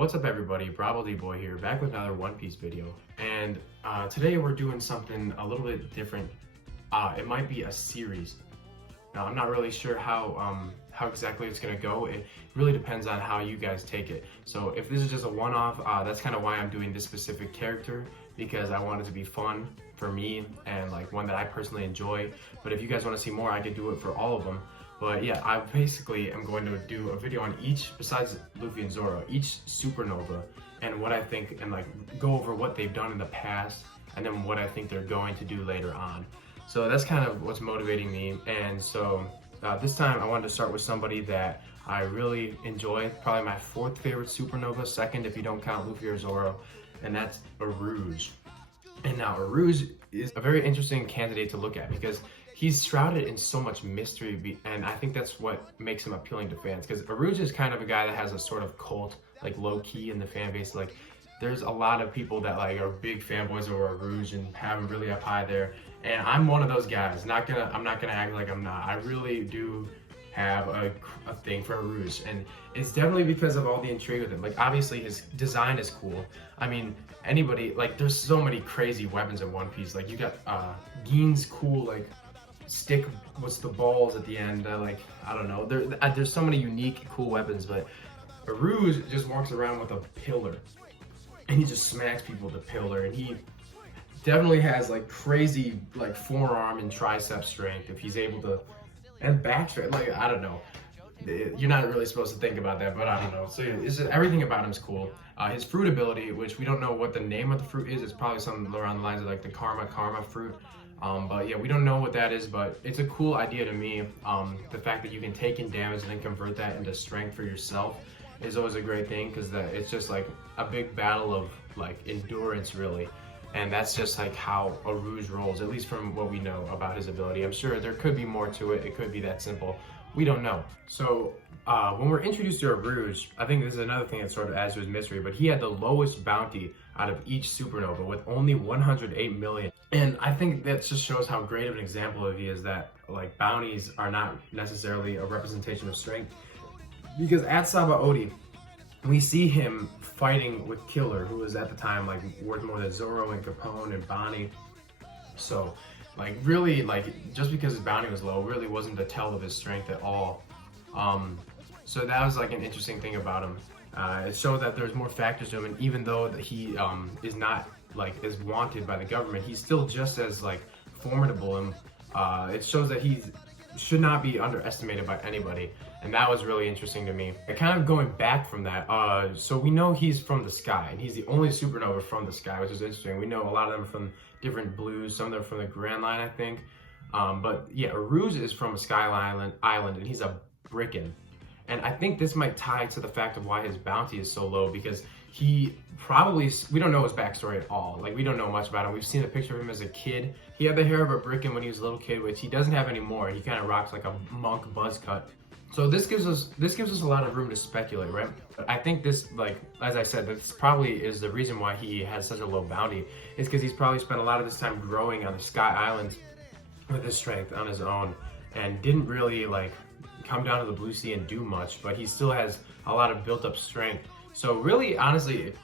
What's up everybody? Bravo D Boy here, back with another One Piece video. And today we're doing something a little bit different. It might be a series. Now I'm not really sure how exactly it's gonna go. It really depends on how you guys take it. So if this is just a one-off, that's kind of why I'm doing this specific character, because I want it to be fun for me and like one that I personally enjoy. But if you guys want to see more, I could do it for all of them. But yeah, I basically am going to do a video on each, besides Luffy and Zoro, each supernova and what I think, and like go over what they've done in the past and then what I think they're going to do later on. So that's kind of what's motivating me. And so this time I wanted to start with somebody that I really enjoy, probably my fourth favorite supernova, second if you don't count Luffy or Zoro, and that's Urouge. And now Urouge is a very interesting candidate to look at because he's shrouded in so much mystery, and I think that's what makes him appealing to fans, because Urouge is kind of a guy that has a sort of cult, like low-key in the fan base. Like there's a lot of people that like are big fanboys of Urouge and have him really up high there, and I'm one of those guys. I'm not gonna act like I'm not. I really do have a thing for Urouge, and it's definitely because of all the intrigue with him. Like obviously his design is cool. I mean, anybody, like there's so many crazy weapons in One Piece. Like you got Gin's cool like stick with the balls at the end. Like I don't know, there's so many unique cool weapons, but Urouge just walks around with a pillar and he just smacks people with the pillar, and he definitely has like crazy like forearm and tricep strength if he's able to, and back strength. Like I don't know, you're not really supposed to think about that, but I don't know. So it's just, everything about him is cool. His fruit ability, which we don't know what the name of the fruit is, it's probably something around the lines of like the karma fruit. But yeah, we don't know what that is, but it's a cool idea to me. The fact that you can take in damage and then convert that into strength for yourself is always a great thing, because it's just like a big battle of like endurance really. And that's just like how Urouge rolls, at least from what we know about his ability. I'm sure there could be more to it. It could be that simple. We don't know. So when we're introduced to Urouge, I think this is another thing that sort of adds to his mystery, but he had the lowest bounty out of each supernova with only 108 million. And I think that just shows how great of an example he is, that like bounties are not necessarily a representation of strength. Because at Sabaody, we see him fighting with Killer, who was at the time like worth more than Zoro and Capone and Bonnie. So like really, like just because his bounty was low really wasn't the tell of his strength at all. So that was like an interesting thing about him. It showed that there's more factors to him, and even though that he is not like as wanted by the government, he's still just as like formidable, and it shows that he should not be underestimated by anybody. And that was really interesting to me. And kind of going back from that, so we know he's from the sky, and he's the only supernova from the sky, which is interesting. We know a lot of them are from different blues, some of them are from the Grand Line, I think. But yeah, Urouge is from a sky island, and he's a Brickan. And I think this might tie to the fact of why his bounty is so low, because he probably, we don't know his backstory at all. Like we don't know much about him. We've seen a picture of him as a kid. He had the hair of a Brickan when he was a little kid, which he doesn't have anymore. He kind of rocks like a monk buzz cut. So this gives us a lot of room to speculate, right? But I think this, like as I said, this probably is the reason why he has such a low bounty, is because he's probably spent a lot of this time growing on the Sky Islands with his strength on his own, and didn't really like come down to the Blue Sea and do much, but he still has a lot of built up strength. So really, honestly,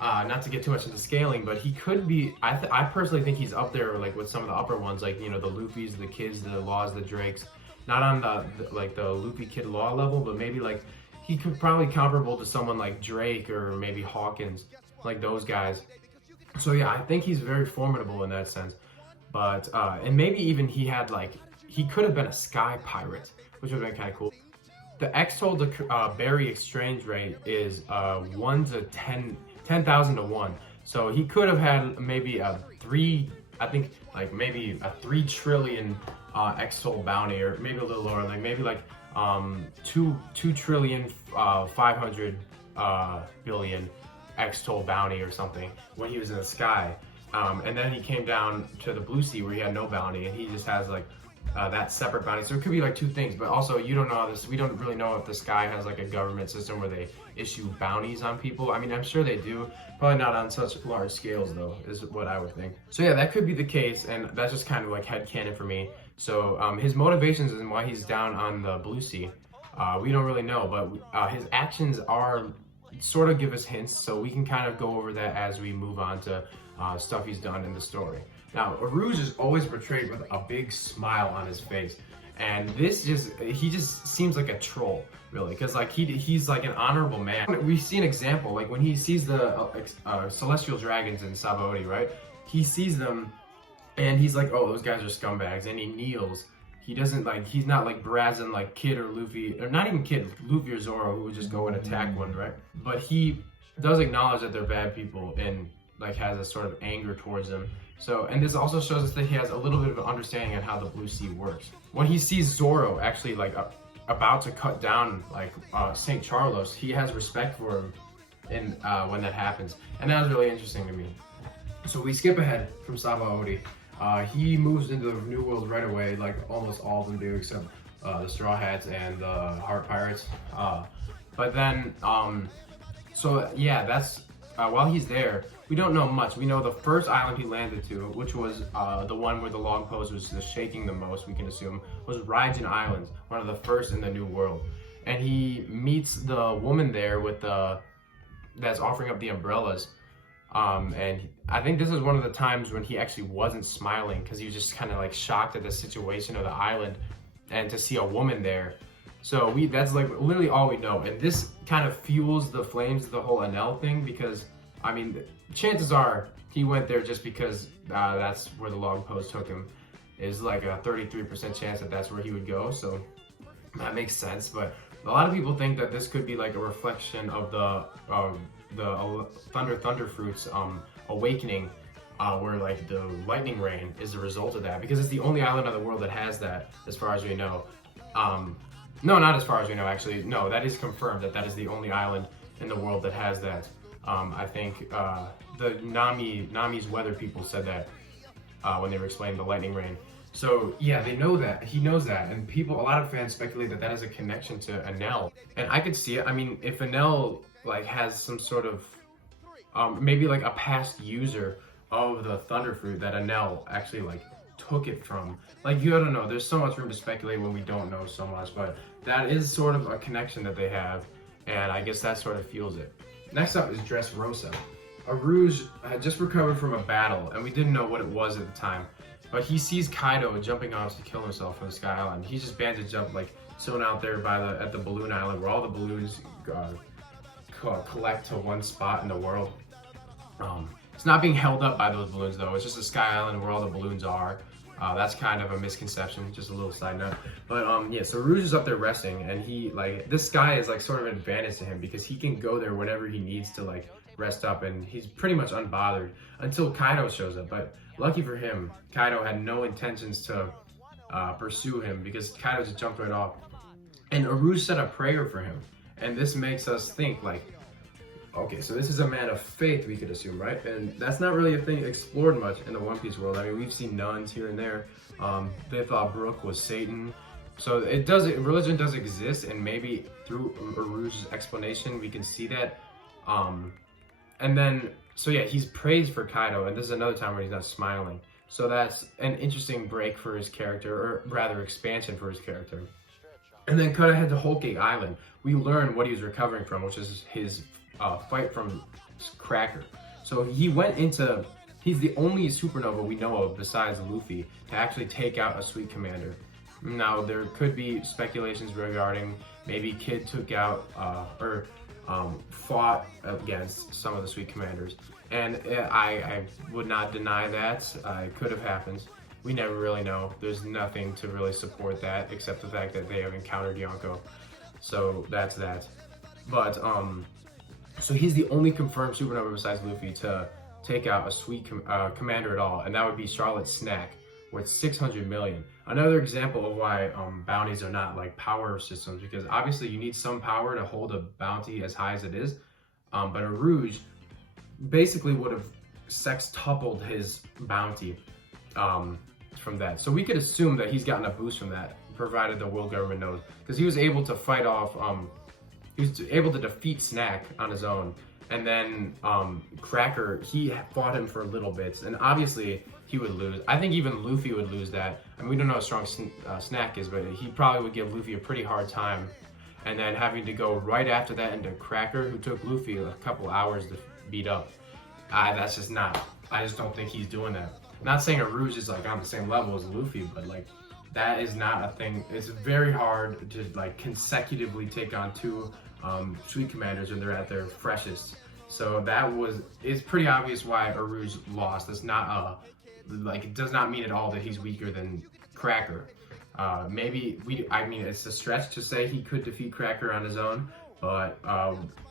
not to get too much into scaling, but he could be, I personally think he's up there like with some of the upper ones, like, you know, the Luffys, the Kids, the Laws, the Drakes. Not on the Luffy Kid Law level, but maybe like he could probably comparable to someone like Drake or maybe Hawkins, like those guys. So yeah, I think he's very formidable in that sense. But and maybe even he could have been a sky pirate, which would have been kind of cool. The X-Toll to Berry exchange rate is 1 to 10,000 to 1. So he could have had maybe maybe a 3 trillion X-Toll bounty, or maybe a little lower, like maybe like 2 trillion 500 billion X-Toll bounty or something when he was in the sky. And then he came down to the Blue Sea where he had no bounty, and he just has like that separate bounty. So it could be like two things, but also you don't know this. We don't really know if the sky has like a government system where they issue bounties on people. I mean, I'm sure they do. Probably not on such large scales though, is what I would think. So yeah, that could be the case, and that's just kind of like headcanon for me. So his motivations and why he's down on the Blue Sea, we don't really know, but his actions are sort of give us hints, so we can kind of go over that as we move on to stuff he's done in the story. Now, Urouge is always portrayed with a big smile on his face, and he just seems like a troll, really, because like he's like an honorable man. We see an example, like when he sees the celestial dragons in Sabaody, right? He sees them, and he's like, oh, those guys are scumbags, and he kneels. He doesn't like, he's not like brazen like Kid or Luffy, or not even Kid, Luffy or Zoro, who would just go and attack one, right? But he does acknowledge that they're bad people and like has a sort of anger towards them. So, and this also shows us that he has a little bit of an understanding on how the Blue Sea works. When he sees Zoro actually like about to cut down like St. Charlos, he has respect for him in, when that happens. And that was really interesting to me. So we skip ahead from Sabaody. He moves into the New World right away, like almost all of them do, except the Straw Hats and the Heart Pirates. But then, so yeah, that's, while he's there, we don't know much. We know the first island he landed to, which was the one where the log pose was shaking the most, we can assume, was Raijin Island, one of the first in the New World. And he meets the woman there with that's offering up the umbrellas. And I think this is one of the times when he actually wasn't smiling, because he was just kind of like shocked at the situation of the island and to see a woman there. So that's like literally all we know. And this kind of fuels the flames of the whole Enel thing, because I mean, chances are he went there just because that's where the log post took him. Is like a 33% chance that that's where he would go. So that makes sense. But a lot of people think that this could be like a reflection of the Thunder Fruit's awakening, where like the lightning rain is a result of that, because it's the only island of the world that has that, as far as we know. No, not as far as we know, actually. No, that is confirmed that is the only island in the world that has that. I think the Nami's weather people said that when they were explaining the lightning rain. So yeah, they know that, he knows that, and a lot of fans speculate that has a connection to Enel, and I could see it. I mean, if Enel like has some sort of maybe like a past user of the Thunder Fruit that Enel actually like took it from, like, you don't know, there's so much room to speculate when we don't know so much, but that is sort of a connection that they have, and I guess that sort of fuels it. Next up is Dressrosa. Urouge had just recovered from a battle, and we didn't know what it was at the time, but he sees Kaido jumping off to kill himself from the Sky Island. He's just bandaged up, like sewn out there at the Balloon Island, where all the balloons collect to one spot in the world. It's not being held up by those balloons though. It's just a Sky Island where all the balloons are. That's kind of a misconception, just a little side note. But yeah, so Urouge is up there resting, and he like, this sky is like sort of an advantage to him, because he can go there whenever he needs to like rest up, and he's pretty much unbothered until Kaido shows up. But lucky for him, Kaido had no intentions to pursue him, because Kaido just jumped right off. And Urouge said a prayer for him, and this makes us think like, okay, so this is a man of faith, we could assume, right? And that's not really a thing explored much in the One Piece world. I mean, we've seen nuns here and there. They thought Brook was Satan. So religion does exist, and maybe through Urouge's explanation, we can see that. And then, so yeah, he's praised for Kaido, and this is another time where he's not smiling. So that's an interesting break for his character, or rather expansion for his character. And then cut ahead to Whole Cake Island. We learn what he was recovering from, which is his fight from Cracker. So he went into, he's the only supernova we know of besides Luffy to actually take out a Sweet Commander. Now there could be speculations regarding maybe Kid took out fought against some of the Sweet Commanders, and I would not deny that. It could have happened. We never really know. There's nothing to really support that except the fact that they have encountered Yonko. So that's that. But so he's the only confirmed supernova besides Luffy to take out a Sweet Commander at all, and that would be Charlotte's Snack, worth 600 million. Another example of why bounties are not like power systems, because obviously you need some power to hold a bounty as high as it is. But Urouge basically would have sextupled his bounty from that. So we could assume that he's gotten a boost from that, provided the world government knows, because he was able to fight off, he was able to defeat Snack on his own. And then Cracker, he fought him for little bits, and obviously he would lose. I think even Luffy would lose that. I mean, we don't know how strong Snack is, but he probably would give Luffy a pretty hard time. and then having to go right after that into Cracker, who took Luffy a couple hours to beat up. That's just not, I just don't think he's doing that. Not saying Urouge is like on the same level as Luffy, but like that is not a thing. It's very hard to like consecutively take on two Sweet Commanders when they're at their freshest. So it's pretty obvious why Urouge lost. It's not like, it does not mean at all that he's weaker than Cracker. I mean, it's a stretch to say he could defeat Cracker on his own, but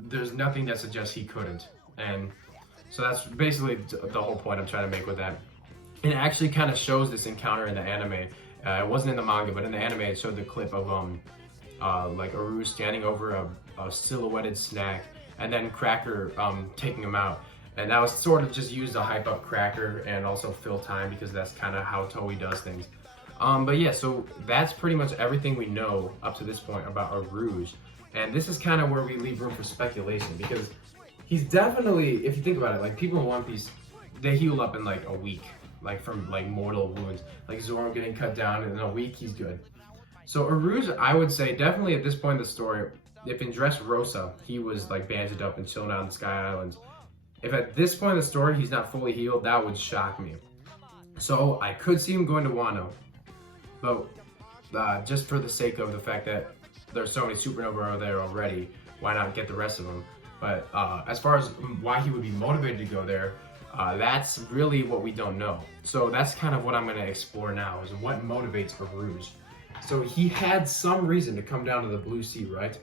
there's nothing that suggests he couldn't. And so that's basically the whole point I'm trying to make with that. And it actually kind of shows this encounter in the anime. It wasn't in the manga, but in the anime it showed the clip of like Urouge standing over a silhouetted snack, and then Cracker taking him out. And that was sort of just used to hype up Cracker and also fill time, because that's kind of how Toei does things. But yeah, so that's pretty much everything we know up to this point about Urouge. And this is kind of where we leave room for speculation, because he's definitely, if you think about it, like people in One Piece, they heal up in like a week, like from like mortal wounds, like Zoro getting cut down, and in a week he's good. So Urouge, I would say definitely at this point in the story, if in Dressrosa he was like bandaged up and chilling out in the Sky Islands, if at this point in the story he's not fully healed, that would shock me. So I could see him going to Wano, but just for the sake of the fact that there's so many Supernovas over there already, why not get the rest of them? But as far as why he would be motivated to go there, that's really what we don't know. So that's kind of what I'm going to explore now, is what motivates Urouge. So he had some reason to come down to the Blue Sea, right?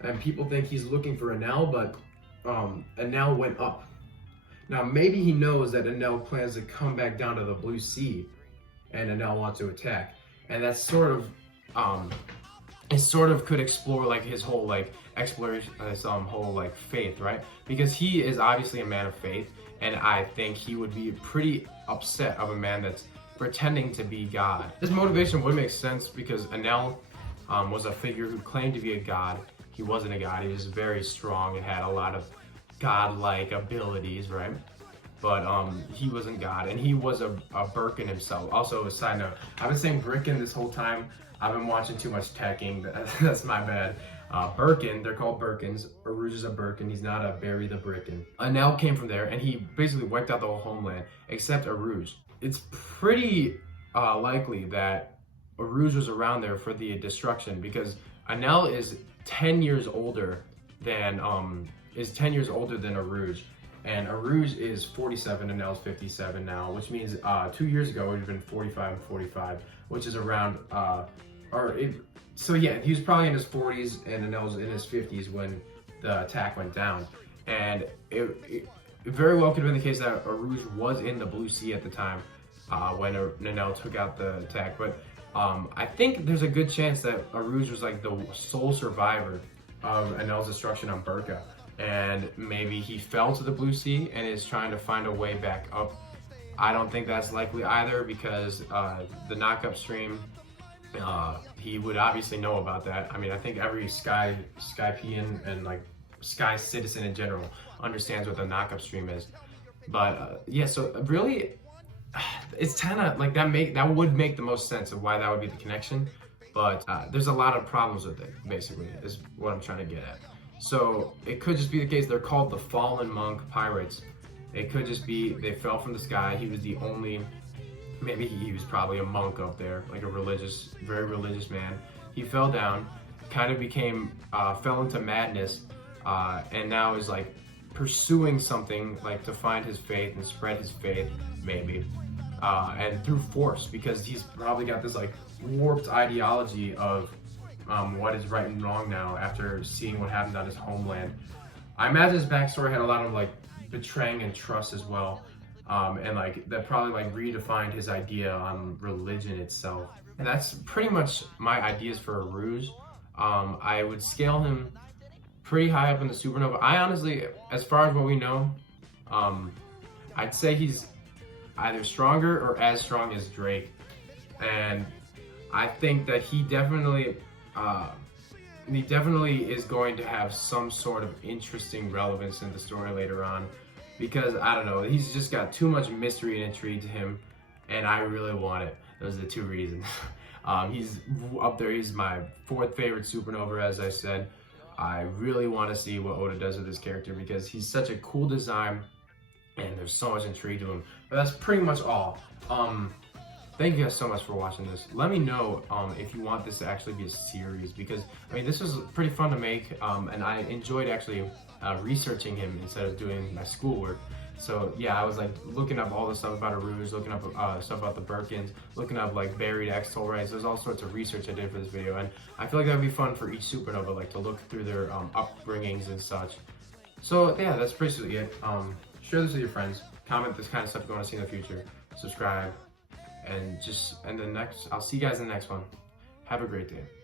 And people think he's looking for Enel, but Enel went up. Now maybe he knows that Enel plans to come back down to the Blue Sea, and Enel wants to attack. And that's sort of, it sort of could explore like his whole like exploration, his whole like faith, right? Because he is obviously a man of faith, and I think he would be pretty upset of a man that's pretending to be God. This motivation would make sense because Enel was a figure who claimed to be a god. He wasn't a god, he was very strong and had a lot of godlike abilities, right? But he wasn't God, and he was a Brickan himself. Also, a side note, I've been saying Brickan this whole time. I've been watching too much teching, that's my bad. Brickan, they're called Brickans. Urouge is a Brickan, he's not a Barry the Brickan. Enel came from there, and he basically wiped out the whole homeland, except Urouge. It's pretty likely that Urouge was around there for the destruction, because Enel is 10 years older than Urouge. And Urouge is 47 and Enel's 57 now, which means 2 years ago it would have been 45 and 45, which is around, so yeah, he was probably in his 40s and Enel was in his 50s when the attack went down. And it very well could have been the case that Urouge was in the Blue Sea at the time when Enel took out the attack. But I think there's a good chance that Urouge was like the sole survivor of Enel's destruction on Burka. And maybe he fell to the Blue Sea and is trying to find a way back up. I don't think that's likely either, because the knock-up stream, he would obviously know about that. I mean, I think every Skypian and like Sky citizen in general understands what the knock-up stream is. But yeah, so really, it's kind of like that would make the most sense of why that would be the connection. But there's a lot of problems with it, basically, is what I'm trying to get at. So it could just be the case they're called the Fallen Monk Pirates. It could just be they fell from the sky. He was the only, maybe he was probably a monk up there, like a very religious man. He fell down, kind of fell into madness, and now is like pursuing something like to find his faith and spread his faith, maybe, and through force, because he's probably got this like warped ideology of what is right and wrong now after seeing what happened on his homeland. I imagine his backstory had a lot of like betraying and trust as well, and like that probably like redefined his idea on religion itself. And that's pretty much my ideas for Urouge. I would scale him pretty high up in the Supernova. I honestly, as far as what we know, I'd say he's either stronger or as strong as Drake, and I think that he definitely is going to have some sort of interesting relevance in the story later on, because I don't know, he's just got too much mystery and intrigue to him, and I really want it. Those are the two reasons. He's up there. He's my fourth favorite Supernova, as I said. I really want to see what Oda does with this character because he's such a cool design and there's so much intrigue to him. But that's pretty much all. Thank you guys so much for watching this. Let me know if you want this to actually be a series because, I mean, this was pretty fun to make and I enjoyed actually researching him instead of doing my schoolwork. So yeah, I was like looking up all the stuff about Urouge, looking up stuff about the Brickans, looking up like buried X-Toll rights. There's all sorts of research I did for this video, and I feel like that would be fun for each Supernova, like to look through their upbringings and such. So yeah, that's basically it. Share this with your friends. Comment this kind of stuff you want to see in the future. Subscribe, and I'll see you guys in the next one. Have a great day.